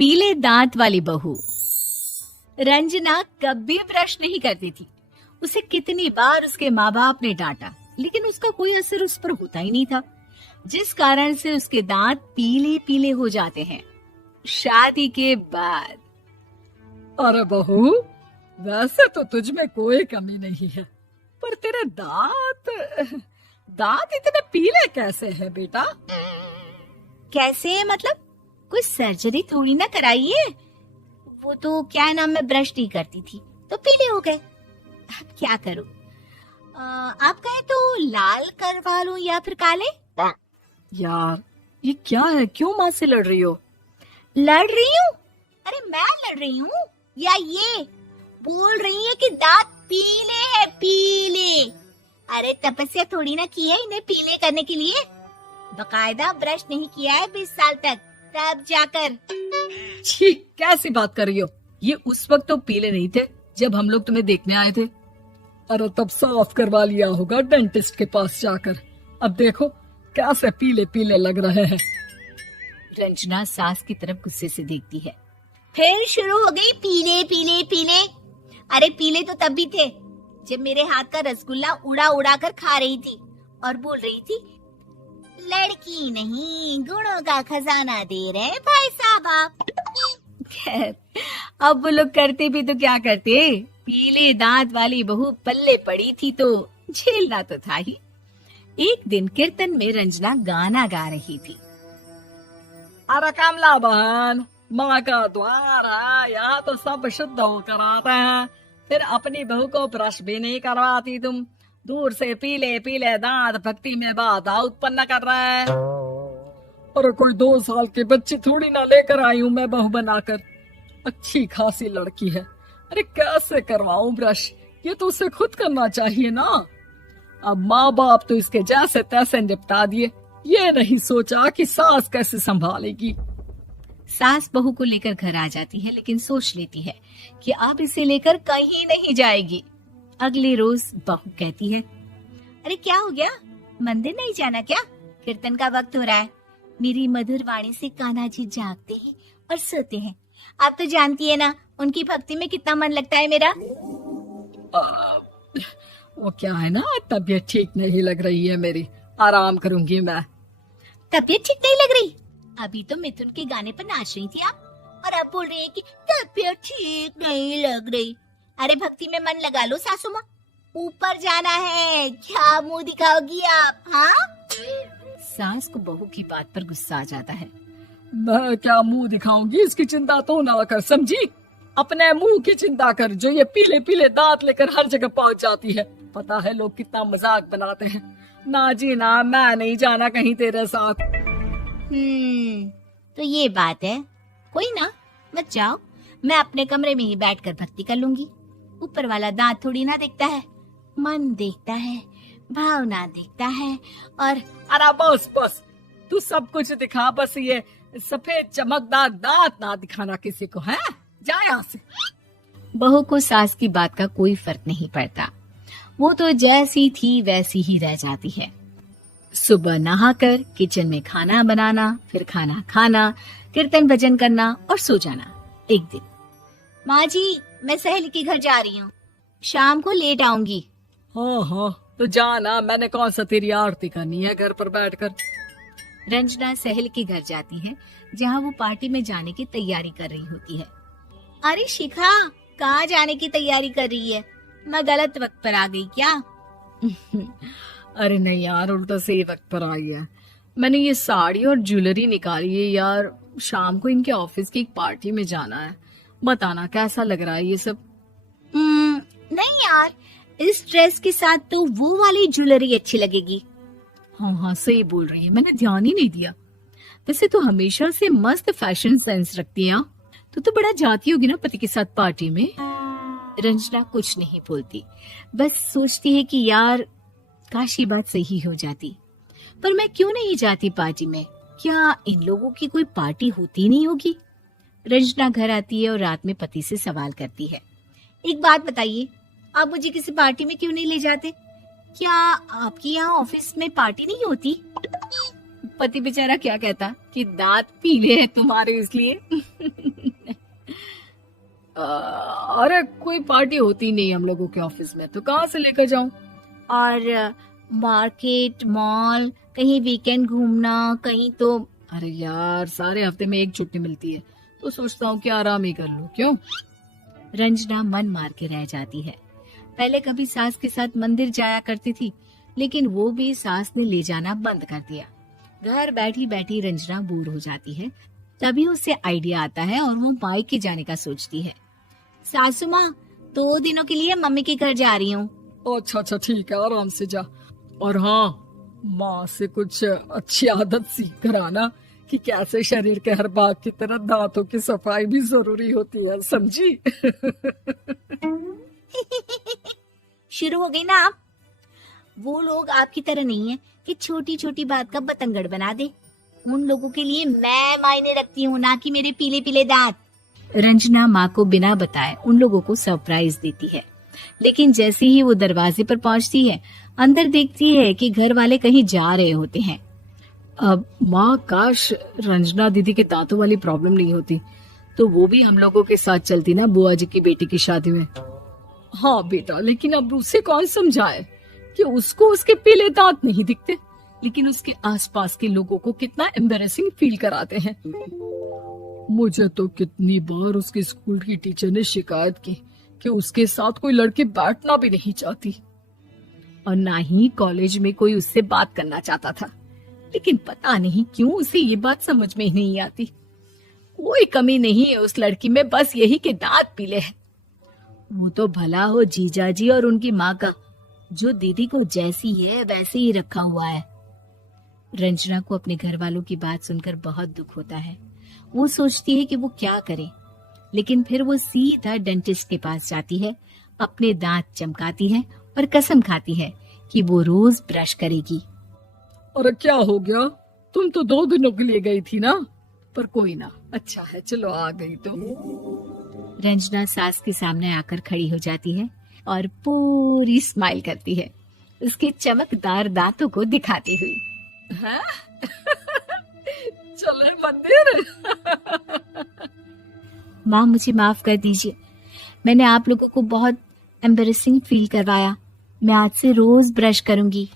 पीले दांत वाली बहू। रंजना कभी ब्रश नहीं करती थी। उसे कितनी बार उसके माँ बाप ने डांटा, लेकिन उसका कोई असर उस पर होता ही नहीं था, जिस कारण से उसके दांत पीले पीले हो जाते हैं। शादी के बाद। अरे बहू, वैसे तो तुझ में कोई कमी नहीं है, पर तेरे दांत इतने पीले कैसे हैं बेटा? कैसे मतलब? कोई सर्जरी थोड़ी ना कराई है। वो तो क्या नाम, मैं ब्रश नहीं करती थी तो पीले हो गए। अब क्या करूं? आप कहें तो लाल करवा लूं या फिर काले? यार ये क्या है, क्यों माँ से लड़ रही हो? लड़ रही हूँ? अरे मैं लड़ रही हूँ या ये बोल रही है कि दांत पीले है, पीले। अरे तपस्या थोड़ी ना की है इन्हें पीले करने के लिए। बकायदा ब्रश नहीं किया है 20 साल तक, तब जाकर। छी, कैसी बात कर रही हो? ये उस वक्त तो पीले नहीं थे जब हम लोग तुम्हें देखने आए थे। अरे तब साफ करवा लिया होगा डेंटिस्ट के पास जाकर। अब देखो कैसे पीले पीले लग रहे हैं। रंजना सास की तरफ गुस्से से देखती है। फिर शुरू हो गई पीले पीले पीले। अरे पीले तो तब भी थे जब मेरे हाथ का रसगुल्ला उड़ा उड़ा कर खा रही थी और बोल रही थी, लड़की नहीं गुणों का खजाना दे रहे भाई साहब आप। खैर, अब वो लोग करते भी तो क्या करते, पीले दांत वाली बहू पल्ले पड़ी थी तो झेलना तो था ही। एक दिन कीर्तन में रंजना गाना गा रही थी। अरे कमला बहन, माँ का द्वार है, यहाँ तो सब शुद्ध होकर आते हैं, फिर अपनी बहू को ब्रश भी नहीं करवाती तुम। दूर से पीले पीले दांत भक्ति में बाधा उत्पन्न कर रहे हैं। अरे कोई 2 साल के बच्ची थोड़ी ना लेकर आई हूँ मैं बहू बनाकर। अच्छी खासी लड़की है, अरे कैसे करवाऊं ब्रश? ये तो उसे खुद करना चाहिए ना। अब माँ बाप तो इसके जैसे तैसे निपटा दिए, ये नहीं सोचा कि सास कैसे संभालेगी। सास बहू को लेकर घर आ जाती है, लेकिन सोच लेती है कि अब इसे लेकर कहीं नहीं जाएगी। अगले रोज बहू कहती है, अरे क्या हो गया, मंदिर नहीं जाना क्या? कीर्तन का वक्त हो रहा है। मेरी मधुर वाणी से कान्हा जी जागते हैं और सोते हैं। आप तो जानती है ना उनकी भक्ति में कितना मन लगता है मेरा। वो क्या है ना, तबीयत ठीक नहीं लग रही है मेरी, आराम करूंगी मैं। तबीयत ठीक नहीं लग रही? अभी तो मिथुन के गाने पर नाच रही थी आप, और अब बोल रही है कि तबीयत ठीक नहीं लग रही। अरे भक्ति में मन लगा लो सासू माँ, ऊपर जाना है, क्या मुंह दिखाओगी आप? हाँ? सास को बहू की बात पर गुस्सा आ जाता है। मैं क्या मुंह दिखाऊंगी, इसकी चिंता तो ना कर, समझी? अपने मुंह की चिंता कर, जो ये पीले पीले दांत लेकर हर जगह पहुंच जाती है। पता है लोग कितना मजाक बनाते हैं। ना जी ना, मैं नहीं जाना कहीं तेरे साथ। तो ये बात है। कोई ना, मत जाओ, मैं अपने कमरे में ही बैठकर भक्ति कर लूंगी। ऊपर वाला दांत थोड़ी ना देखता है, मन देखता है, भावना देखता है। और अरे बस बस, तू सब कुछ दिखा, बस ये सफेद चमकदार दांत ना दिखाना किसी को, है? जा यहाँ से। बहू को सास की बात का कोई फर्क नहीं पड़ता, वो तो जैसी थी वैसी ही रह जाती है। सुबह नहाकर किचन में खाना बनाना, फिर खाना खाना, कीर्तन भजन करना और सो जाना। एक दिन, माँ जी मैं सहेली के घर जा रही हूँ, शाम को लेट आऊंगी। हाँ हाँ तो जाना, मैंने कौन सा तेरी आरती करनी है घर पर बैठकर। रंजना सहेली के घर जाती है, जहाँ वो पार्टी में जाने की तैयारी कर रही होती है। अरे शिखा, कहाँ जाने की तैयारी कर रही है? मैं गलत वक्त पर आ गई क्या? अरे नहीं यार, उल्टा सही वक्त पर आ गया। मैंने ये साड़ी और ज्वेलरी निकाली है यार, शाम को इनके ऑफिस की एक पार्टी में जाना है। बताना कैसा लग रहा है ये सब? नहीं यार, इस ड्रेस के साथ तो वो वाली ज्वेलरी अच्छी लगेगी। हाँ हाँ सही बोल रही है, मैंने ध्यान ही नहीं दिया। वैसे तो हमेशा से मस्त फैशन सेंस रखती है। तो बड़ा जाती होगी ना पति के साथ पार्टी में। रंजना कुछ नहीं बोलती, बस सोचती है कि यार काश ये बात सही हो जाती, पर मैं क्यों नहीं जाती पार्टी में? क्या इन लोगों की कोई पार्टी होती नहीं होगी? रंजना घर आती है और रात में पति से सवाल करती है, एक बात बताइए, आप मुझे किसी पार्टी में क्यों नहीं ले जाते? क्या आपकी यहाँ ऑफिस में पार्टी नहीं होती? पति बेचारा क्या कहता कि दांत पीले हैं तुम्हारे इसलिए। अरे कोई पार्टी होती नहीं हम लोगों के ऑफिस में, तो कहाँ से लेकर जाऊं? और मार्केट, मॉल, कहीं वीकेंड घूमना, कहीं तो। अरे यार, सारे हफ्ते में एक छुट्टी मिलती है, तो सोचता हूँ कि आराम ही कर लूं। क्यों? रंजना मन मार के रह जाती है। पहले कभी सास के साथ मंदिर जाया करती थी, लेकिन वो भी सास ने ले जाना बंद कर दिया। घर बैठी बैठी रंजना बोर हो जाती है। तभी उसे आइडिया आता है और वो मायके जाने का सोचती है। सासू माँ, 2 दिनों के लिए मम्मी के घर जा रही हूँ। अच्छा अच्छा, ठीक है, आराम से जा। और हाँ, माँ से कुछ अच्छी आदत सीख कर आना कि कैसे शरीर के हर भाग की तरह दांतों की सफाई भी जरूरी होती है, समझी? शुरू हो गई ना आप। वो लोग आपकी तरह नहीं है कि छोटी छोटी बात का बतंगड़ बना दे। उन लोगों के लिए मैं मायने रखती हूँ, ना कि मेरे पीले पीले दांत। रंजना माँ को बिना बताए उन लोगों को सरप्राइज देती है, लेकिन जैसे ही वो दरवाजे पर पहुंचती है, अंदर देखती है कि घर वाले कहीं जा रहे होते हैं। अब माँ, काश रंजना दीदी के दांतों वाली प्रॉब्लम नहीं होती, तो वो भी हम लोगों के साथ चलती ना बुआ जी की बेटी की शादी में। हाँ बेटा, लेकिन अब उसे कौन समझाए कि उसको उसके पीले दांत नहीं दिखते, लेकिन उसके आसपास के लोगों को कितना एम्बैरेसिंग फील कराते हैं। मुझे तो कितनी बार उसके स्कूल की टीचर ने शिकायत की कि उसके साथ कोई लड़की बैठना भी नहीं चाहती, और ना ही कॉलेज में कोई उससे बात करना चाहता था। लेकिन पता नहीं क्यों उसे ये बात समझ में ही नहीं आती। कोई कमी नहीं है उस लड़की में, बस यही कि दांत पीले हैं। वो तो भला हो जीजा जी और उनकी माँ का, जो दीदी को जैसी है वैसे ही रखा हुआ है। रंजना को अपने घर वालों की बात सुनकर बहुत दुख होता है। वो सोचती है कि वो क्या करे, लेकिन फिर वो सीधा डेंटिस्ट के पास जाती है, अपने दांत चमकाती है और कसम खाती है कि वो रोज ब्रश करेगी। अरे क्या हो गया? तुम तो 2 दिनों के लिए गई थी ना, पर कोई ना, अच्छा है, चलो आ गई तो। रंजना सास के सामने आकर खड़ी हो जाती है और पूरी स्माइल करती है, उसके चमकदार दांतों को दिखाती हुई। हैं? चले मंदिर? माँ, मुझे माफ कर दीजिए, मैंने आप लोगों को बहुत एम्बैरेसिंग फील करवाया। मैं आज से रोज ब्रश करूंगी।